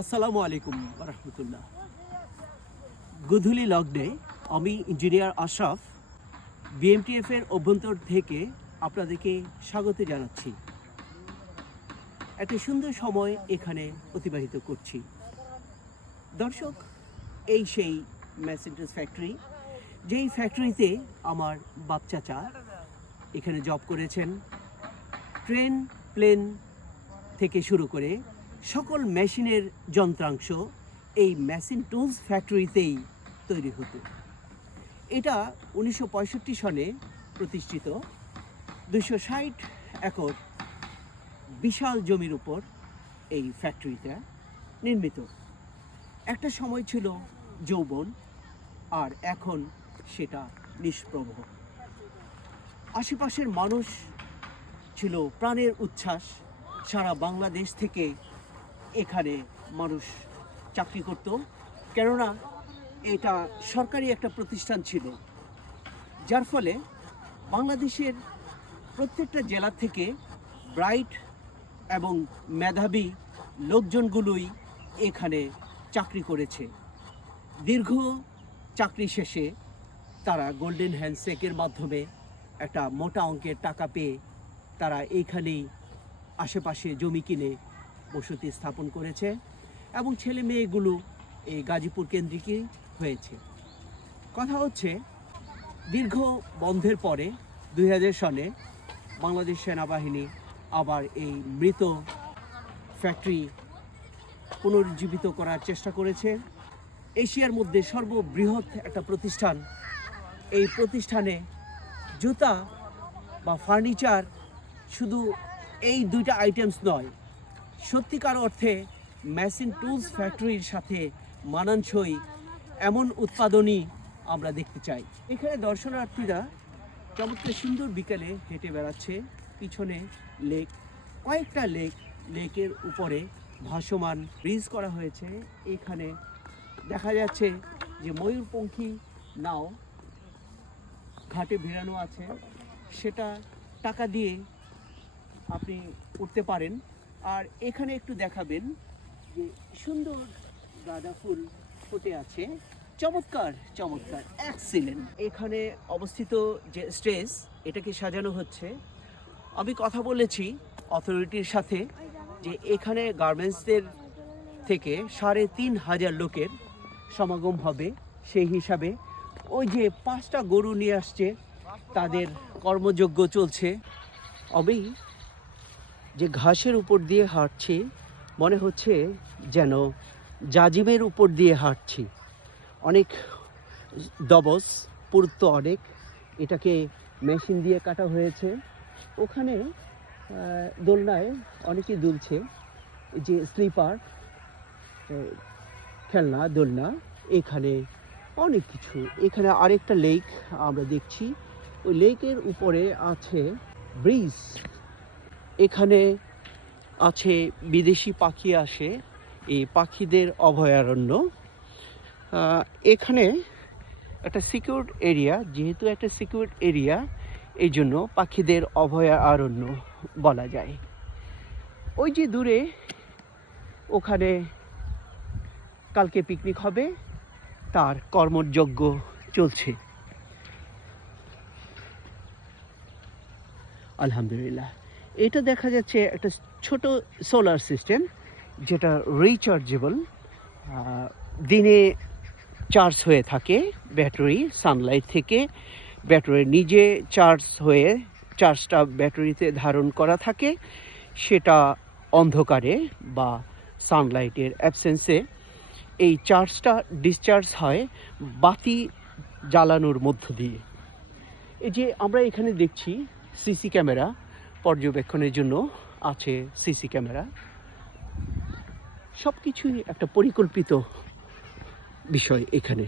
আসসালামু আলাইকুম রহমতুল্লাহ গুধুলি লগ্নে আমি ইঞ্জিনিয়ার আশরাফ বিএমটিএফ এর অভ্যন্তর থেকে আপনাদেরকে স্বাগত জানাচ্ছি। একটা সুন্দর সময় এখানে অতিবাহিত করছি। দর্শক, এই সেই ম্যাসেন্টাস ফ্যাক্টরি যেই ফ্যাক্টরিতে আমার বাপ চাচা এখানে জব করেছেন। ট্রেন প্লেন থেকে শুরু করে সকল মেশিনের যন্ত্রাংশ এই মেশিন টুলস ফ্যাক্টরিতেই তৈরি হতো। এটা উনিশশো পঁয়ষট্টি সনে প্রতিষ্ঠিত। দুশো ষাট একর বিশাল জমির উপর এই ফ্যাক্টরিটা নির্মিত। একটা সময় ছিল যৌবন, আর এখন সেটা নিষ্প্রভ। আশেপাশের মানুষ ছিল প্রাণের উচ্ছ্বাস। সারা বাংলাদেশ থেকে এখানে মানুষ চাকরি করত। কেননা এটা সরকারি একটা প্রতিষ্ঠান ছিল। যার ফলে বাংলাদেশের প্রত্যেকটা জেলা থেকে ব্রাইট এবং মেধাবী লোকজনগুলোই এখানে চাকরি করেছে। দীর্ঘ চাকরি শেষে তারা গোল্ডেন হ্যান্ডশেকের মাধ্যমে একটা মোটা অঙ্কের টাকা পেয়ে তারা এইখানেই আশেপাশে জমি কিনে বসতি স্থাপন করেছে এবং ছেলে মেয়েগুলো এই গাজীপুর কেন্দ্রিকই হয়েছে। কথা হচ্ছে, দীর্ঘ বন্ধের পরে দুই সনে বাংলাদেশ সেনাবাহিনী আবার এই মৃত ফ্যাক্টরি পুনরুজ্জীবিত করার চেষ্টা করেছে। এশিয়ার মধ্যে সর্ববৃহৎ একটা প্রতিষ্ঠান, এই প্রতিষ্ঠানে জুতা বা ফার্নিচার শুধু এই দুইটা আইটেমস নয় সত্যিকার অর্থে মেশিন টুলস ফ্যাক্টরির সাথে মানানসই এমন উৎপাদনই আমরা দেখতে চাই। এখানে দর্শনার্থীরা চমৎকার সুন্দর বিকেলে হেঁটে বেড়াচ্ছে। পিছনে লেক, কয়েকটা লেক, লেকের উপরে ভাসমান ব্রিজ করা হয়েছে। এখানে দেখা যাচ্ছে যে ময়ূরপঙ্খী নাও ঘাটে ভিড়ানো আছে। সেটা টাকা দিয়ে আপনি উঠতে পারেন। আর এখানে একটু দেখাবেন যে সুন্দর গাঁদা ফুল ফুটে আছে। চমৎকার চমৎকার এক্সিলেন্ট এখানে অবস্থিত যে স্টেজ, এটাকে সাজানো হচ্ছে। আমি কথা বলেছি অথরিটির সাথে যে এখানে গার্মেন্টসদের থেকে সাড়ে তিন হাজার লোকের সমাগম হবে সেই হিসাবে। ওই যে পাঁচটা গরু নিয়ে আসছে, তাদের কর্মযজ্ঞ চলছে। আমি যে ঘাসের উপর দিয়ে হাঁটছি, মনে হচ্ছে যেন জাজিমের উপর দিয়ে হাঁটছি। অনেক দবস, পুরুত্ব অনেক, এটাকে মেশিন দিয়ে কাটা হয়েছে। ওখানে দোলনায় অনেকে দুলছে যে স্লিপার খেলনা, দোলনা, এখানে অনেক কিছু। এখানে আরেকটা লেক আমরা দেখছি। ওই লেকের উপরে আছে ব্রিজ। এখানে আছে বিদেশি পাখি আসে, এই পাখিদের অভয়ারণ্য। এখানে একটা সিকিউর এরিয়া যেহেতু একটা সিকিউর এরিয়া এই জন্য পাখিদের অভয়ারণ্য বলা যায়। ওই যে দূরে ওখানে কালকে পিকনিক হবে, তার কর্মযজ্ঞ চলছে। আলহামদুলিল্লাহ। এটা দেখা যাচ্ছে একটা ছোট সোলার সিস্টেম যেটা রিচার্জেবল দিনে চার্জ হয়ে থাকে ব্যাটারি সানলাইট থেকে। ব্যাটারি নিজে চার্জ হয়ে চার্জটা ব্যাটারিতে ধারণ করা থাকে। সেটা অন্ধকারে বা সানলাইটের অ্যাবসেন্সে এই চার্জটা ডিসচার্জ হয় বাতি জ্বালানোর মধ্য দিয়ে। এই যে আমরা এখানে দেখছি সিসি ক্যামেরা পর্যবেক্ষণের জন্য আছে সিসি ক্যামেরা। সব কিছুই একটা পরিকল্পিত বিষয় এখানে।